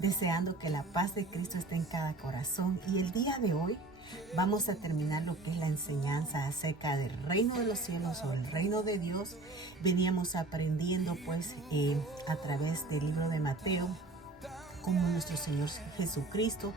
deseando que la paz de Cristo esté en cada corazón. Y el día de hoy vamos a terminar lo que es la enseñanza acerca del reino de los cielos o el reino de Dios. Veníamos aprendiendo a través del libro de Mateo cómo nuestro Señor Jesucristo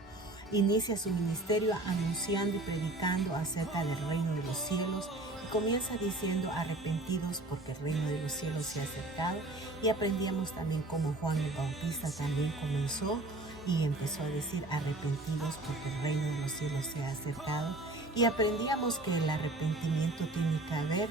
inicia su ministerio anunciando y predicando acerca del reino de los cielos. Y comienza diciendo: arrepentidos porque el reino de los cielos se ha acercado. Y aprendíamos también cómo Juan el Bautista también comenzó y empezó a decir: arrepentidos porque el reino de los cielos se ha acercado. Y aprendíamos que el arrepentimiento tiene que haber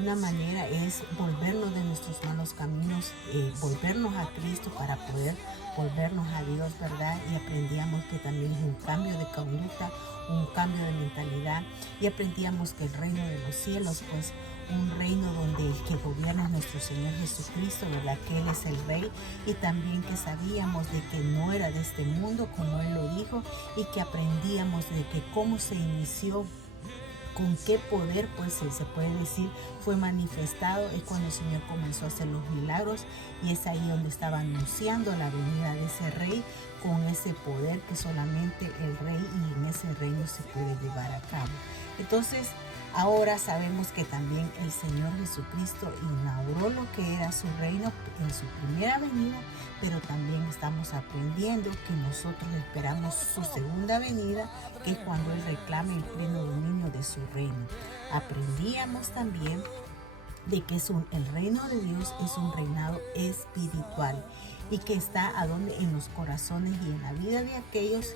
una manera es volvernos de nuestros malos caminos, volvernos a Cristo para poder volvernos a Dios, ¿verdad? Y aprendíamos que también es un cambio de conducta, un cambio de mentalidad. Y aprendíamos que el reino de los cielos, pues un reino donde el que gobierna es nuestro Señor Jesucristo, ¿verdad? Que Él es el Rey. Y también que sabíamos de que no era de este mundo, como Él lo dijo, y que aprendíamos de que cómo se inició, con qué poder, pues se puede decir, fue manifestado. Es cuando el Señor comenzó a hacer los milagros, y es ahí donde estaba anunciando la venida de ese Rey con ese poder que solamente el Rey y en ese reino se puede llevar a cabo. Entonces, ahora sabemos que también el Señor Jesucristo inauguró lo que era su reino en su primera venida, pero también estamos aprendiendo que nosotros esperamos su segunda venida, que es cuando Él reclame el pleno dominio de su reino. Aprendíamos también de que el reino de Dios es un reinado espiritual y que está en los corazones y en la vida de aquellos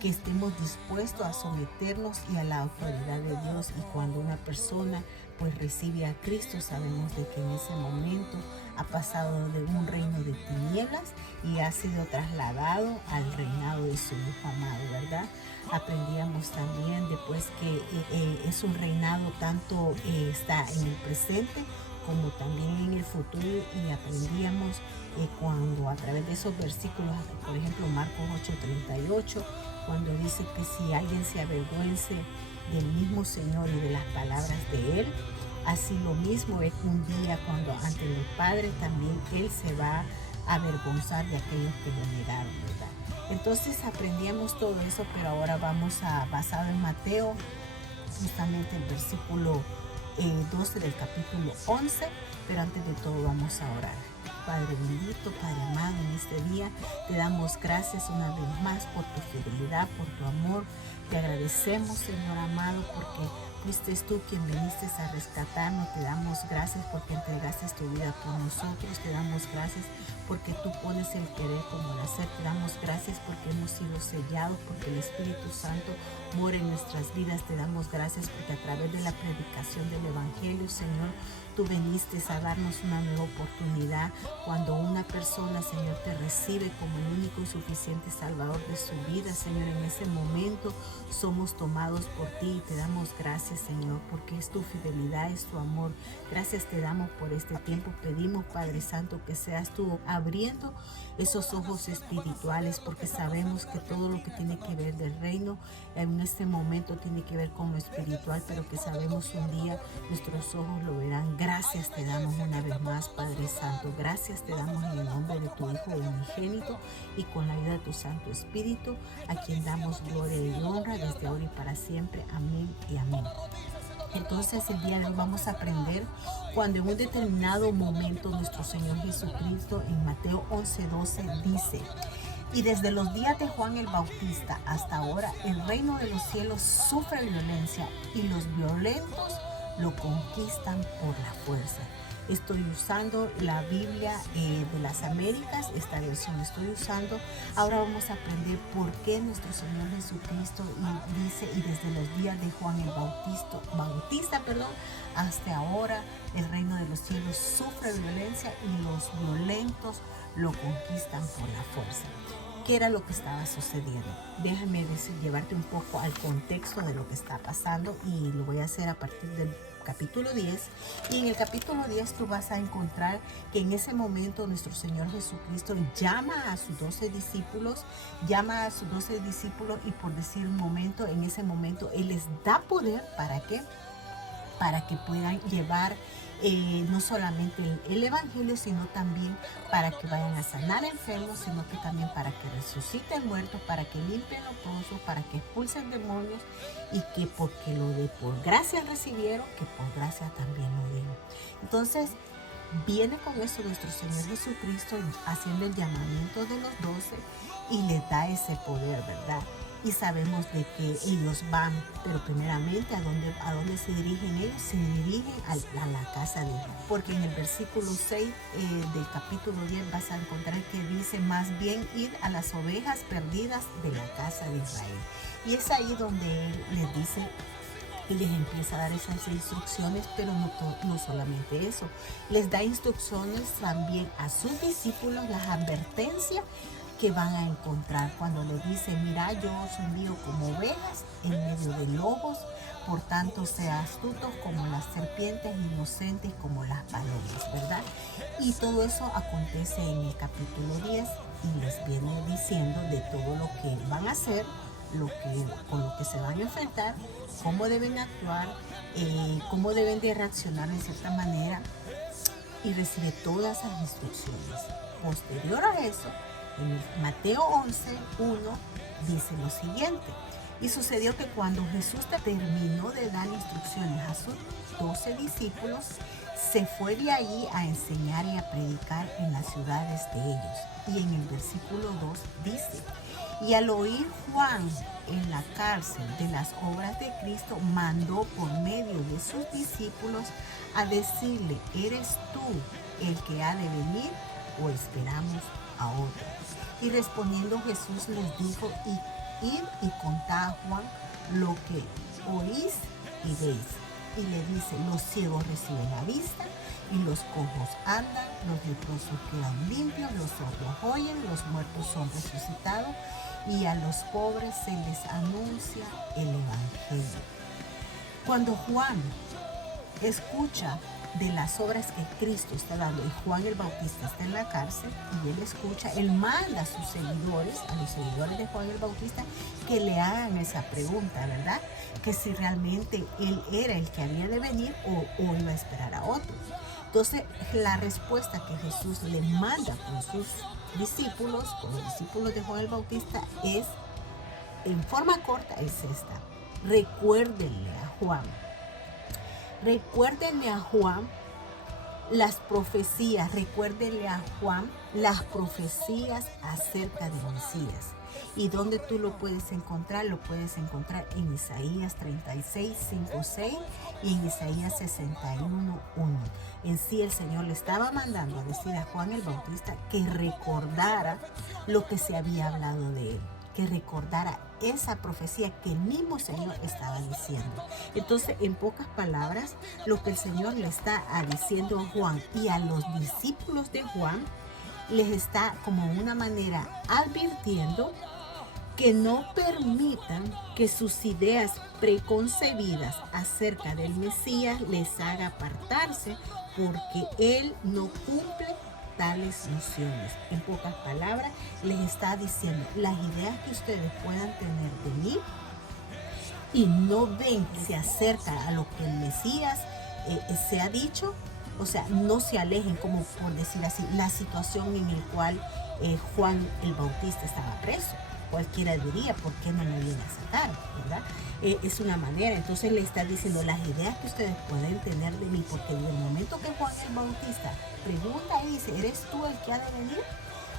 que estemos dispuestos a someternos y a la autoridad de Dios. Y cuando una persona pues recibe a Cristo, sabemos de que en ese momento ha pasado de un reino de tinieblas y ha sido trasladado al reinado de su Hijo amado, ¿verdad? Aprendíamos también después que es un reinado tanto está en el presente como también en el futuro. Y aprendíamos cuando a través de esos versículos, por ejemplo Marcos 8:38, cuando dice que si alguien se avergüence del mismo Señor y de las palabras de Él, así lo mismo es un día cuando ante el Padre también Él se va a avergonzar de aquellos que lo negaron, ¿verdad? Entonces aprendíamos todo eso, pero ahora vamos basado en Mateo, justamente el versículo 12 del capítulo 11, pero antes de todo vamos a orar. Padre bendito, Padre amado, en este día te damos gracias una vez más por tu fidelidad, por tu amor. Te agradecemos, Señor amado, porque fuiste tú quien viniste a rescatarnos. Te damos gracias porque entregaste tu vida por nosotros. Te damos gracias porque tú pones el querer como el hacer. Te damos gracias porque hemos sido sellados, porque el Espíritu Santo mora en nuestras vidas. Te damos gracias porque a través de la predicación del Evangelio, Señor, tú viniste a darnos una nueva oportunidad. Cuando una persona, Señor, te recibe como el único y suficiente Salvador de su vida, Señor, en ese momento somos tomados por ti. Y te damos gracias, Señor, porque es tu fidelidad, es tu amor. Gracias te damos por este tiempo. Pedimos, Padre Santo, que seas tú abriendo esos ojos espirituales, porque sabemos que todo lo que tiene que ver del reino en este momento tiene que ver con lo espiritual, pero que sabemos un día nuestros ojos lo verán. Gracias te damos una vez más, Padre Santo. Gracias te damos en el nombre de tu Hijo unigénito y con la ayuda de tu Santo Espíritu, a quien damos gloria y honra desde ahora y para siempre. Amén y amén. Entonces el día de hoy vamos a aprender cuando en un determinado momento nuestro Señor Jesucristo en Mateo 11:12 dice: y desde los días de Juan el Bautista hasta ahora el reino de los cielos sufre violencia y los violentos lo conquistan por la fuerza. Estoy usando la Biblia de las Américas, esta versión estoy usando. Ahora vamos a aprender por qué nuestro Señor Jesucristo dice: y desde los días de Juan el Bautista, hasta ahora el reino de los cielos sufre violencia y los violentos lo conquistan por la fuerza. ¿Qué era lo que estaba sucediendo? Déjame llevarte un poco al contexto de lo que está pasando, y lo voy a hacer a partir del capítulo 10. Y en el capítulo 10 tú vas a encontrar que en ese momento nuestro Señor Jesucristo llama a sus 12 discípulos, y por decir un momento, en ese momento Él les da poder. ¿Para qué? Para que puedan llevar no solamente el Evangelio, sino también para que vayan a sanar enfermos, sino que también para que resuciten muertos, para que limpien leprosos, para que expulsen demonios, y que porque lo de por gracia recibieron, que por gracia también lo den. Entonces, viene con eso nuestro Señor Jesucristo haciendo el llamamiento de los 12 y les da ese poder, ¿verdad? Y sabemos de que ellos van, pero primeramente, ¿a dónde se dirigen ellos? Se dirigen a la casa de Dios. Porque en el versículo 6 del capítulo 10 vas a encontrar que dice, más bien ir a las ovejas perdidas de la casa de Israel. Y es ahí donde Él les dice y les empieza a dar esas instrucciones, pero no solamente eso. Les da instrucciones también a sus discípulos, las advertencias que van a encontrar cuando les dice, mira, yo os envío como ovejas en medio de lobos, por tanto sea astutos como las serpientes, inocentes como las palomas, ¿verdad? Y todo eso acontece en el capítulo 10 y les viene diciendo de todo lo que van a hacer, con lo que se van a enfrentar, cómo deben actuar, cómo deben de reaccionar de cierta manera, y recibe todas esas instrucciones. Posterior a eso, en Mateo 11:1 dice lo siguiente: y sucedió que cuando Jesús terminó de dar instrucciones a sus 12 discípulos, se fue de allí a enseñar y a predicar en las ciudades de ellos. Y en el versículo 2 dice, y al oír Juan en la cárcel de las obras de Cristo, mandó por medio de sus discípulos a decirle, ¿eres tú el que ha de venir o esperamos a otro? Y respondiendo Jesús les dijo, id y contad a Juan lo que oís y veis. Y le dice, los ciegos reciben la vista, y los cojos andan, los leprosos quedan limpios, los sordos oyen, los muertos son resucitados, y a los pobres se les anuncia el Evangelio. Cuando Juan escucha de las obras que Cristo está dando, y Juan el Bautista está en la cárcel, y él escucha, él manda a sus seguidores, a los seguidores de Juan el Bautista, que le hagan esa pregunta, ¿verdad? Que si realmente él era el que había de venir o iba a esperar a otro. Entonces, la respuesta que Jesús le manda con sus discípulos, con los discípulos de Juan el Bautista, es, en forma corta, es esta: recuérdenle a Juan las profecías, recuérdenle a Juan las profecías acerca de Mesías. ¿Y dónde tú lo puedes encontrar? Lo puedes encontrar en Isaías 36, 5, 6 y en Isaías 61, 1. En sí, el Señor le estaba mandando a decir a Juan el Bautista que recordara lo que se había hablado de él, que recordara esa profecía que el mismo Señor estaba diciendo. Entonces, en pocas palabras, lo que el Señor le está diciendo a Juan y a los discípulos de Juan, les está como una manera advirtiendo que no permitan que sus ideas preconcebidas acerca del Mesías les haga apartarse, porque Él no cumple tales nociones. En pocas palabras, les está diciendo, las ideas que ustedes puedan tener de mí y no ven que se acerca a lo que el Mesías se ha dicho, o sea, no se alejen, como por decir así, la situación en la cual Juan el Bautista estaba preso. Cualquiera diría, ¿por qué no lo vienen a sacar? ¿Verdad? Es una manera. Entonces le está diciendo, las ideas que ustedes pueden tener de mí, porque desde el momento que Juan el Bautista pregunta y dice, ¿eres tú el que ha de venir?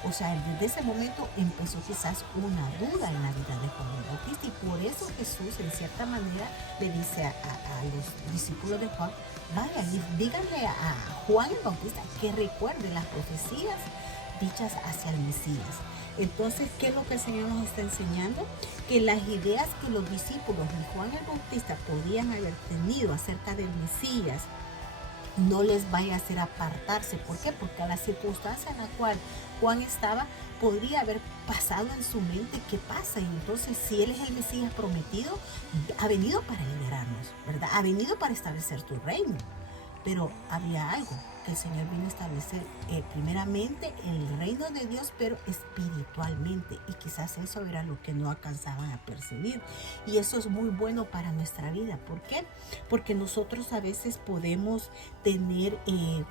O sea, desde ese momento empezó quizás una duda en la vida de Juan el Bautista, y por eso Jesús en cierta manera le dice a los discípulos de Juan, vayan y díganle a Juan el Bautista que recuerde las profecías dichas hacia el Mesías. Entonces, ¿qué es lo que el Señor nos está enseñando? Que las ideas que los discípulos de Juan el Bautista podían haber tenido acerca del Mesías no les vaya a hacer apartarse. ¿Por qué? Porque a la circunstancia en la cual Juan estaba, podría haber pasado en su mente qué pasa. Y entonces, si Él es el Mesías prometido, ha venido para liberarnos, ¿verdad? Ha venido para establecer tu reino. Pero había algo. que el Señor vino a establecer primeramente el reino de Dios, pero espiritualmente. Y quizás eso era lo que no alcanzaban a percibir. Y eso es muy bueno para nuestra vida. ¿Por qué? Porque nosotros a veces podemos tener,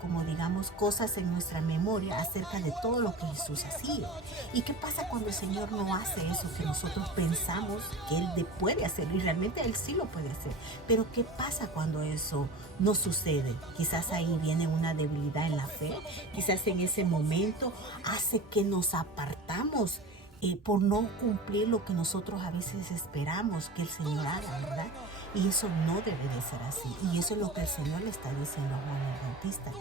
como digamos, cosas en nuestra memoria acerca de todo lo que Jesús hacía. ¿Y qué pasa cuando el Señor no hace eso que nosotros pensamos que Él puede hacer? Y realmente Él sí lo puede hacer. Pero ¿qué pasa cuando eso no sucede? Quizás ahí viene una debilidad en la fe. Quizás en ese momento hace que nos apartamos por no cumplir lo que nosotros a veces esperamos que el Señor haga, ¿verdad? Y eso no debe de ser así. Y eso es lo que el Señor le está diciendo a Juan el Bautista.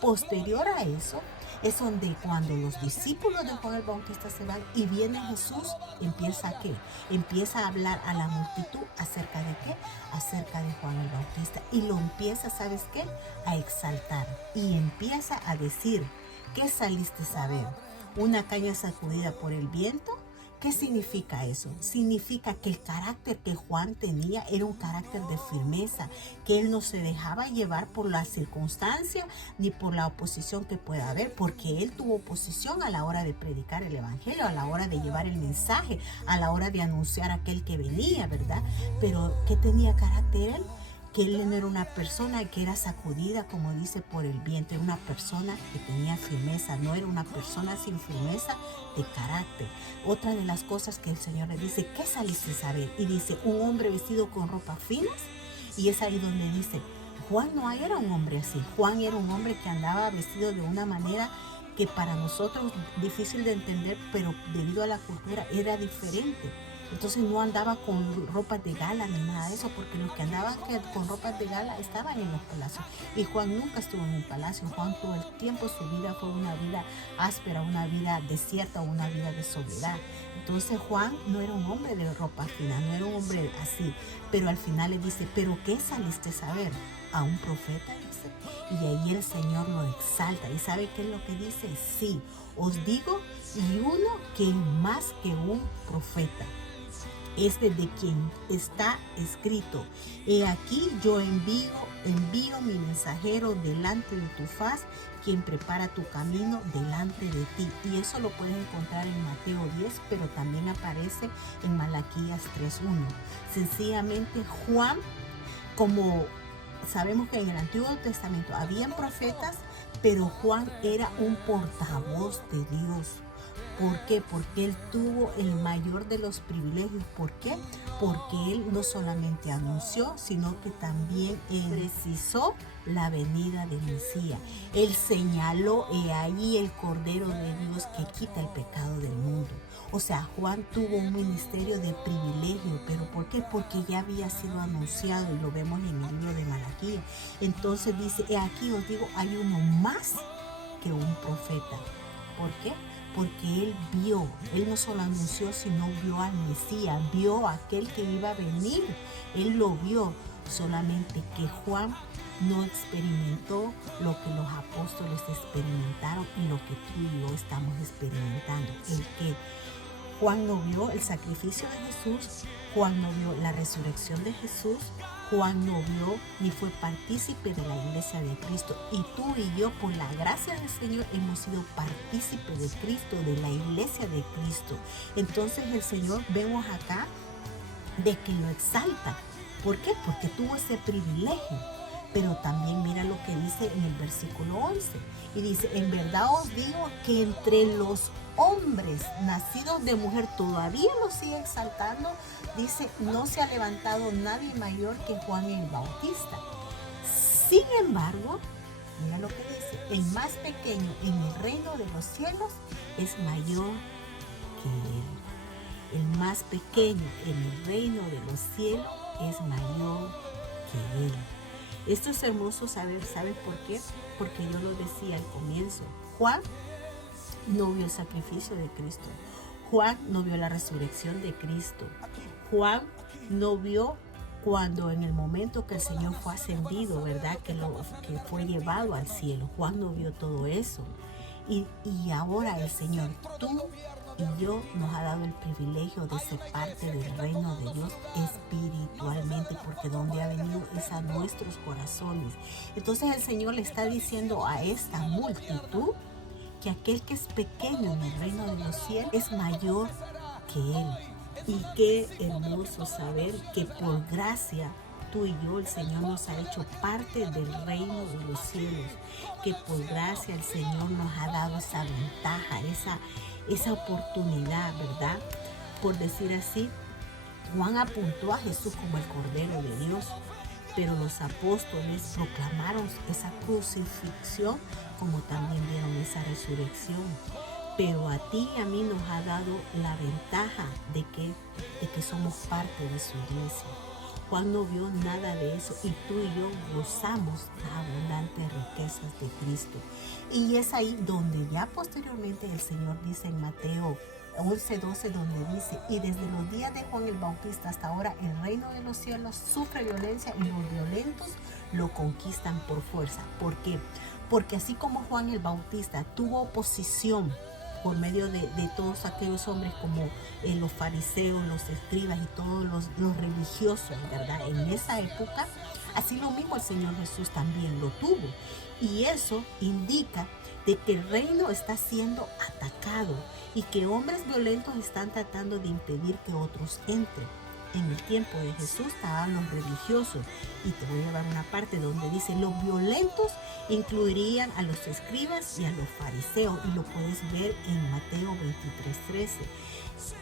Posterior a eso, es donde cuando los discípulos de Juan el Bautista se van y viene Jesús, empieza ¿a qué? Empieza a hablar a la multitud acerca de ¿qué? Acerca de Juan el Bautista. Y lo empieza, ¿sabes qué? A exaltar. Y empieza a decir, ¿qué saliste a ver? ¿Una caña sacudida por el viento? ¿Qué significa eso? Significa que el carácter que Juan tenía era un carácter de firmeza, que él no se dejaba llevar por la circunstancia ni por la oposición que pueda haber, porque él tuvo oposición a la hora de predicar el evangelio, a la hora de llevar el mensaje, a la hora de anunciar a aquel que venía, ¿verdad? Pero ¿qué tenía carácter él? Que él no era una persona que era sacudida, como dice, por el viento. Era una persona que tenía firmeza, no era una persona sin firmeza de carácter. Otra de las cosas que el Señor le dice, ¿qué saliste a ver? Y dice, un hombre vestido con ropas finas. Y es ahí donde dice, Juan no era un hombre así. Juan era un hombre que andaba vestido de una manera que para nosotros difícil de entender, pero debido a la cultura era diferente. Entonces no andaba con ropas de gala ni nada de eso, porque los que andaban con ropas de gala estaban en los palacios. Y Juan nunca estuvo en un palacio. Juan todo el tiempo, su vida fue una vida áspera, una vida desierta, una vida de soledad. Entonces Juan no era un hombre de ropa fina, no era un hombre así. Pero al final le dice, ¿pero qué saliste a ver? ¿A un profeta? Dice. Y ahí el Señor lo exalta. ¿Y sabe qué es lo que dice? Sí, os digo, y uno que es más que un profeta. Este de quien está escrito, he aquí yo envío mi mensajero delante de tu faz, quien prepara tu camino delante de ti. Y eso lo puedes encontrar en Mateo 10, pero también aparece en Malaquías 3:1. Sencillamente Juan, como sabemos que en el Antiguo Testamento habían profetas, pero Juan era un portavoz de Dios. ¿Por qué? Porque él tuvo el mayor de los privilegios. ¿Por qué? Porque él no solamente anunció, sino que también precisó la venida del Mesías. Él señaló, he ahí el Cordero de Dios que quita el pecado del mundo. O sea, Juan tuvo un ministerio de privilegio. ¿Pero por qué? Porque ya había sido anunciado, y lo vemos en el libro de Malaquías. Entonces dice, he aquí os digo, hay uno más que un profeta. ¿Por qué? Porque él no solo anunció, sino vio al Mesías, vio a aquel que iba a venir. Él lo vio, solamente que Juan no experimentó lo que los apóstoles experimentaron y lo que tú y yo estamos experimentando. El que Juan no vio el sacrificio de Jesús, Juan no vio la resurrección de Jesús, Juan no vio ni fue partícipe de la iglesia de Cristo. Y tú y yo, por la gracia del Señor, hemos sido partícipes de Cristo, de la iglesia de Cristo. Entonces el Señor, vemos acá de que lo exalta. ¿Por qué? Porque tuvo ese privilegio. Pero también mira lo que dice en el versículo 11. Y dice, en verdad os digo que entre los hombres nacidos de mujer todavía lo sigue exaltando. Dice, no se ha levantado nadie mayor que Juan el Bautista. Sin embargo, mira lo que dice, el más pequeño en el reino de los cielos es mayor que él. El más pequeño en el reino de los cielos es mayor que él. Esto es hermoso saber, ¿sabes por qué? Porque yo lo decía al comienzo. Juan no vio el sacrificio de Cristo. Juan no vio la resurrección de Cristo. Juan no vio cuando en el momento que el Señor fue ascendido, ¿verdad? Que fue llevado al cielo. Juan no vio todo eso. Y ahora el Señor, tú y yo nos ha dado el privilegio de ser parte del reino de Dios espiritualmente, porque donde ha venido es a nuestros corazones. Entonces el Señor le está diciendo a esta multitud que aquel que es pequeño en el reino de los cielos es mayor que Él. Y qué hermoso saber que por gracia tú y yo, el Señor nos ha hecho parte del reino de los cielos, que por gracia el Señor nos ha dado esa ventaja, esa oportunidad, ¿verdad? Por decir así, Juan apuntó a Jesús como el Cordero de Dios, pero los apóstoles proclamaron esa crucifixión como también vieron esa resurrección. Pero a ti y a mí nos ha dado la ventaja de que somos parte de su iglesia. Juan no vio nada de eso y tú y yo gozamos las abundantes riquezas de Cristo. Y es ahí donde ya posteriormente el Señor dice en Mateo 11:12, donde dice: y desde los días de Juan el Bautista hasta ahora el reino de los cielos sufre violencia y los violentos lo conquistan por fuerza. ¿Por qué? Porque así como Juan el Bautista tuvo oposición por medio de todos aquellos hombres como los fariseos, los escribas y todos los religiosos, ¿verdad? En esa época, así lo mismo el Señor Jesús también lo tuvo. Y eso indica de que el reino está siendo atacado y que hombres violentos están tratando de impedir que otros entren. En el tiempo de Jesús estaban los religiosos, y te voy a llevar una parte donde dice: los violentos incluirían a los escribas y a los fariseos, y lo puedes ver en Mateo 23:13.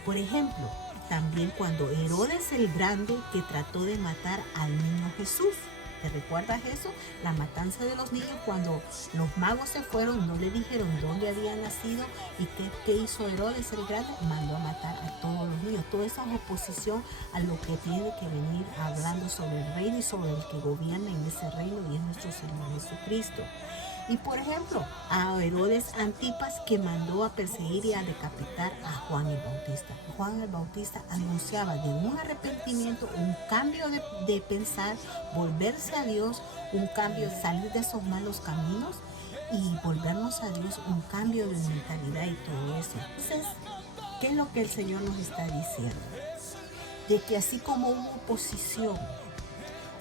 Por ejemplo, también cuando Herodes el Grande, que trató de matar al niño Jesús, ¿te recuerdas eso? La matanza de los niños, cuando los magos se fueron, no le dijeron dónde había nacido. ¿Y qué hizo Herodes el Grande? Mandó a matar a todos los niños. Toda esa es oposición a lo que tiene que venir hablando sobre el reino y sobre el que gobierna en ese reino, y es nuestro Señor Jesucristo. Y por ejemplo, a Herodes Antipas, que mandó a perseguir y a decapitar a Juan el Bautista. Juan el Bautista anunciaba de un arrepentimiento, un cambio de pensar, volverse a Dios, un cambio, salir de esos malos caminos y volvernos a Dios, un cambio de mentalidad y todo eso. Entonces, ¿qué es lo que el Señor nos está diciendo? De que así como hubo oposición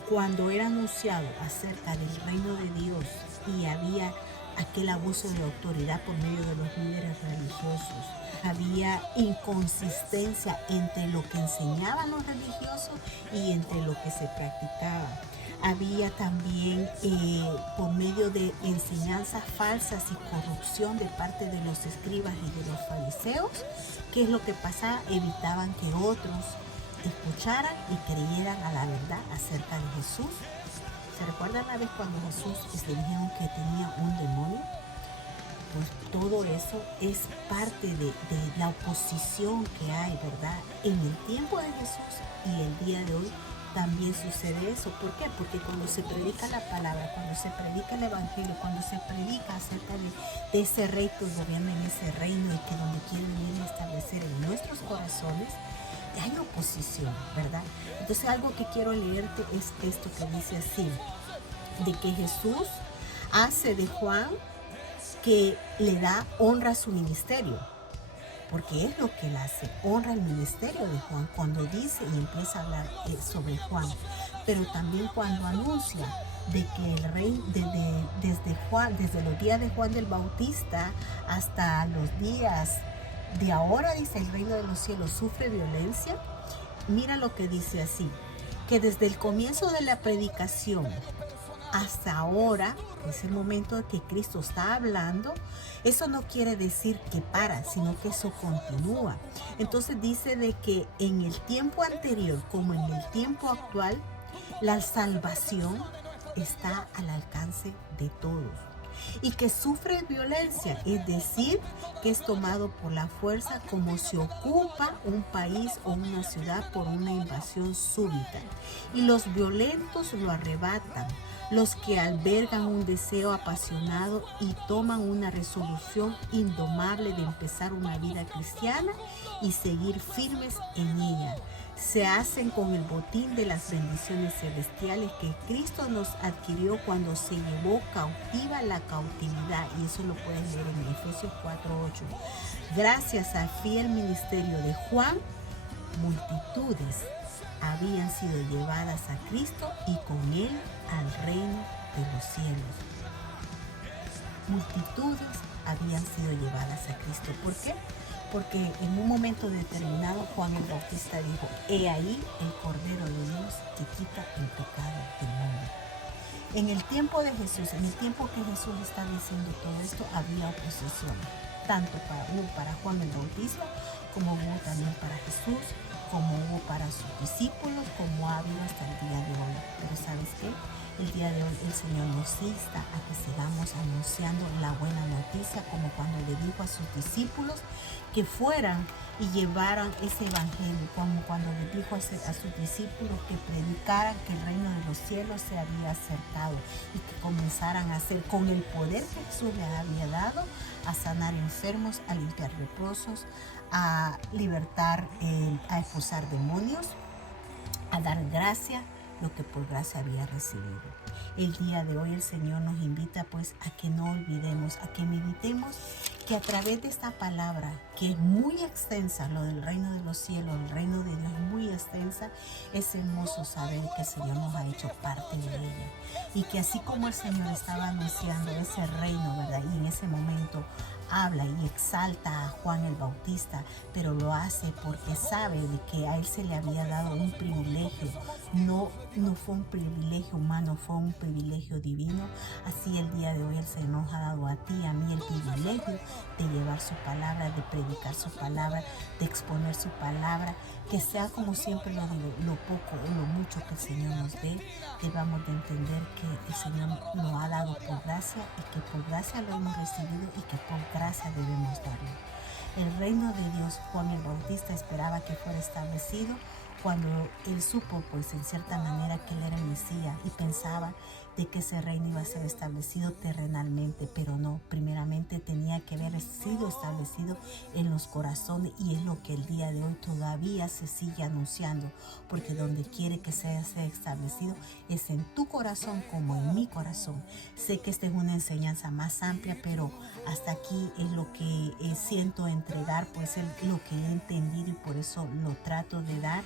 cuando era anunciado acerca del reino de Dios y había aquel abuso de autoridad por medio de los líderes religiosos, había inconsistencia entre lo que enseñaban los religiosos y entre lo que se practicaba. Había también por medio de enseñanzas falsas y corrupción de parte de los escribas y de los fariseos. ¿Qué es lo que pasaba? Evitaban que otros escucharan y creyeran a la verdad acerca de Jesús. ¿Se recuerdan la vez cuando Jesús le dijeron que tenía un demonio? Pues todo eso es parte de la oposición que hay, ¿verdad? En el tiempo de Jesús y el día de hoy también sucede eso. ¿Por qué? Porque cuando se predica la palabra, cuando se predica el evangelio, cuando se predica acerca de ese rey que gobierna en ese reino y que donde quiere venir a establecer en nuestros corazones, hay oposición, ¿verdad? Entonces algo que quiero leerte es esto que dice así, de que Jesús hace de Juan que le da honra a su ministerio, porque es lo que él hace, honra el ministerio de Juan cuando dice y empieza a hablar sobre Juan, pero también cuando anuncia de que el rey desde los días de Juan del Bautista hasta los días de ahora, dice, el reino de los cielos sufre violencia. Mira lo que dice así, que desde el comienzo de la predicación hasta ahora, es el momento de que Cristo está hablando, eso no quiere decir que para, sino que eso continúa. Entonces dice de que en el tiempo anterior como en el tiempo actual, la salvación está al alcance de todos. Y que sufre violencia, es decir, que es tomado por la fuerza, como se ocupa un país o una ciudad por una invasión súbita. Y los violentos lo arrebatan, los que albergan un deseo apasionado y toman una resolución indomable de empezar una vida cristiana y seguir firmes en ella. se hacen con el botín de las bendiciones celestiales que Cristo nos adquirió cuando se llevó cautiva la cautividad. Y eso lo pueden leer en Efesios 4:8. Gracias al fiel ministerio de Juan, multitudes habían sido llevadas a Cristo y con él al reino de los cielos. Multitudes habían sido llevadas a Cristo. ¿Por qué? Porque en un momento determinado Juan el Bautista dijo: he ahí el Cordero de Dios que quita el pecado del mundo. En el tiempo de Jesús, en el tiempo que Jesús está diciendo todo esto, había oposición, tanto para Juan el Bautista, como hubo también para Jesús, como hubo para sus discípulos, como ha habido hasta el día de hoy. Pero ¿sabes qué? El día de hoy el Señor nos insta a que sigamos anunciando la buena noticia, como cuando le dijo a sus discípulos que fueran y llevaran ese evangelio, como cuando le dijo a sus discípulos que predicaran que el reino de los cielos se había acercado y que comenzaran a hacer con el poder que Jesús les había dado, a sanar enfermos, a limpiar leprosos, a libertar, a expulsar demonios, a dar gracia lo que por gracia había recibido. El día de hoy el Señor nos invita pues a que no olvidemos, a que meditemos que a través de esta palabra, que es muy extensa, lo del reino de los cielos, el reino de Dios es muy extensa, es hermoso saber que el Señor nos ha hecho parte de ella. Y que así como el Señor estaba anunciando ese reino, ¿verdad? Y en ese momento habla y exalta a Juan el Bautista, pero lo hace porque sabe de que a él se le había dado un privilegio. No fue un privilegio humano, fue un privilegio divino. Así el día de hoy el Señor nos ha dado a ti y a mí el privilegio de llevar su palabra, de predicar su palabra, de exponer su palabra. Que sea, como siempre lo digo, lo poco o lo mucho que el Señor nos dé, debamos de entender que el Señor nos ha dado por gracia y que por gracia lo hemos recibido y que por gracia debemos darlo. El reino de Dios, Juan el Bautista esperaba que fuera establecido cuando él supo, pues en cierta manera, que él era el Mesías y pensaba de que ese reino iba a ser establecido terrenalmente, pero no, primeramente tenía que haber sido establecido en los corazones, y es lo que el día de hoy todavía se sigue anunciando, porque donde quiere que sea establecido es en tu corazón como en mi corazón. Sé que esta es una enseñanza más amplia, pero hasta aquí es lo que siento entregar, pues es lo que he entendido y por eso lo trato de dar,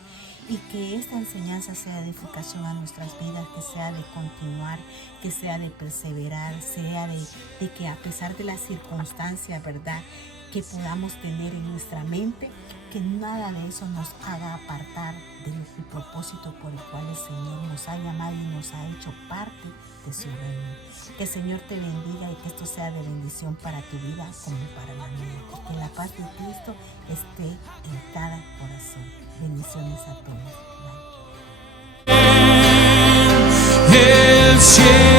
y que esta enseñanza sea de edificación a nuestras vidas, que sea de continuar, que sea de perseverar, sea de que a pesar de las circunstancias, ¿verdad?, que podamos tener en nuestra mente, que nada de eso nos haga apartar del propósito por el cual el Señor nos ha llamado y nos ha hecho parte de su reino. Que el Señor te bendiga y que esto sea de bendición para tu vida como para la mía. Y que la paz de Cristo esté en cada corazón. Bendiciones a todos. Bye.